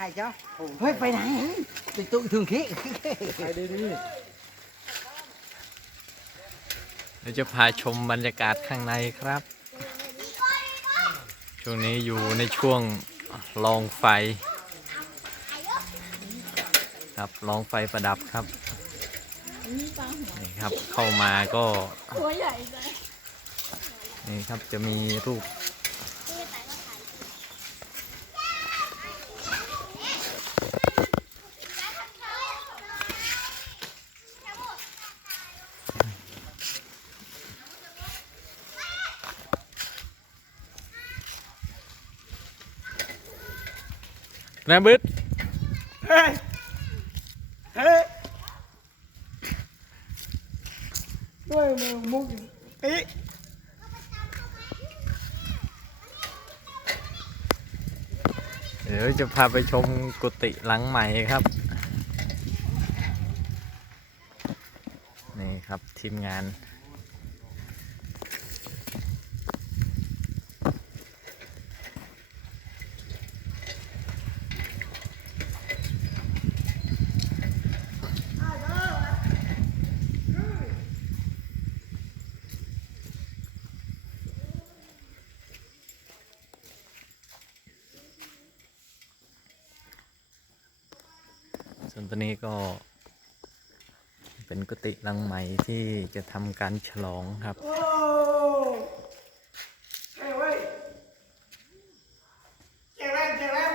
ใช่เจ้าเฮ้ยไปไหนไปตุ้ถึงขี้ไปดีดีเดี๋ยวจะพาชมบรรยากาศข้างในครับ ช่วงนี้อยู่ในช่วงลองไฟ ครับลองไฟประดับครับนี่ครับเข้ามาก็ตัวใหญ่เลยนี่ครับจะมีรูป นะบึดเฮ้ยเฮ้ยด้วยมือมุกอีเดี๋ยวจะพาไปชมกุฏิหลังใหม่ครับ นี่ครับทีมงาน ส่วนตัวนี้ก็ เป็นกุฏิหลังใหม่ที่จะทำการฉลองครับโอ้เฮ้ยเว้ยเจ๋งแล้วเจ๋งแล้ว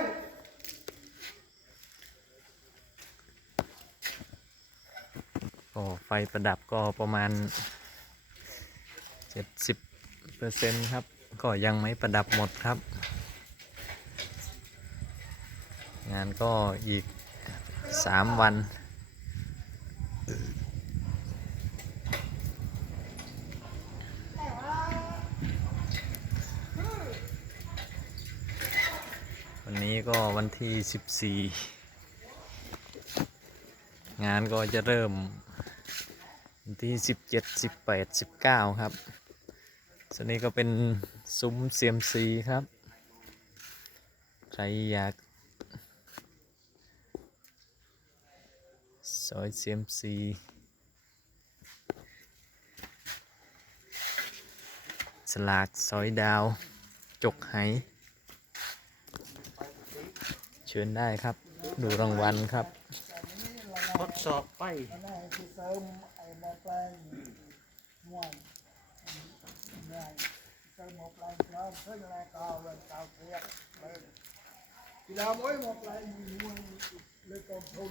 ก็ไฟประดับก็ประมาณ 70เปอร์เซ็นต์ครับ ก็ยังไม่ประดับหมดครับ งานก็อีก 3วันวันนี้ก็วันที่14งานก็จะเริ่มวันที่สิบเจ็ดสิบแปดสิบเก้าครับส่วนนี้ก็เป็นซุ้มเซียมซีครับ ใครอยาก อยเซียมซีสลากซอยดาว จกไหเชิญได้ครับ ดูรางวัลครับ ทดสอบไปที่เสริมไอ้หมอแปลงม่วนเนี่ยเสริมหมอแปลงพร้อมเพิ่งอะไรก็เรื่องเก่าเรียกเลยทีละม้อยหมอแปลงมีม่วนเลยกองทุน